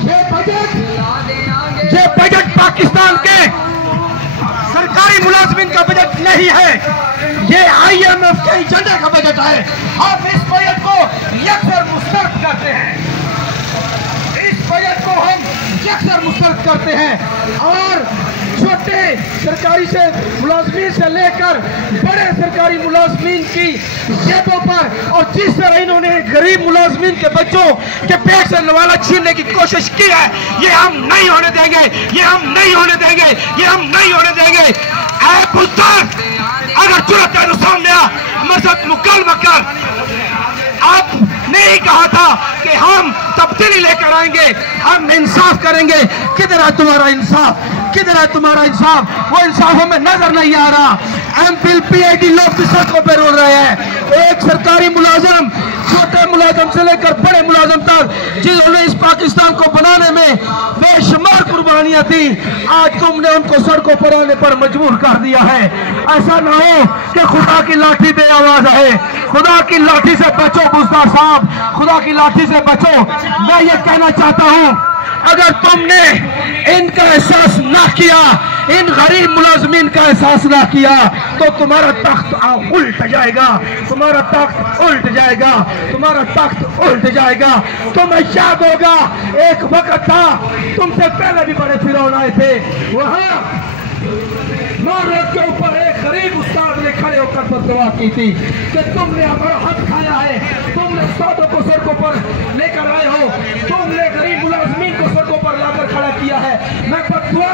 ये बजट पाकिस्तान के सरकारी मुलाजमिन का बजट नहीं है, ये IMF के एजेंडे का बजट है। हम इस बजट को यकसर मुस्तरद करते हैं, इस बजट को हम यकसर मुस्तरद करते हैं और छोटे सरकारी से मुलाजमीन से लेकर बड़े सरकारी मुलाजमीन की जेबों पर और जिस तरह इन्होंने गरीब मुलाजमीन के बच्चों के पेट से नवाला छीनने की कोशिश की है, ये हम नहीं होने देंगे, ये हम नहीं होने देंगे, ये हम नहीं होने देंगे। ऐ बुज़दिल, अगर जुर्रत है तो सामने आ, हमारे साथ मुकलमा कर। आपने ही कहा था कि हम तब्दीली लेकर आएंगे, हम इंसाफ करेंगे। किधर है तुम्हारा इंसाफ? किधर है तुम्हारा इंसाफ? वो इंसाफ हमें नजर नहीं आ रहा। MPhil PhD लोग भी सड़कों पर रोल रहे हैं। एक सरकारी मुलाजिम, छोटे मुलाजिम से लेकर बड़े मुलाजिम तक, जिन्होंने इस पाकिस्तान को बनाने में बेशुमार कुर्बानियां दी, आज तुमने उनको सड़कों पर आने पर मजबूर कर दिया है। ऐसा ना हो कि खुदा की लाठी पे आवाज आए। खुदा की लाठी से बचो बुज़दार साहब, खुदा की लाठी से बचो। मैं ये कहना चाहता हूं, अगर तुमने इनका एहसास ना किया, इन गरीब मुलाजमीन का एहसास ना किया, तो तुम्हारा तख्त उल्ट जाएगा, तुम्हारा तख्त उल्ट जाएगा, तुम्हारा तख्त उल्ट जाएगा। तुम्हें याद होगा एक वक्त था, तुमसे पहले भी बड़े फिरौन आए थे, वहां नौ रोड के ऊपर एक गरीब उस्ताद ने खड़े होकर बददुआ की थी कि तुमने हमारा हक खाया है, तुमने उस्तादों को सड़कों पर लेकर आए हो, तुमने गरीब मुलाजमीन को सड़कों पर लाकर खड़ा किया है। मैं बददुआ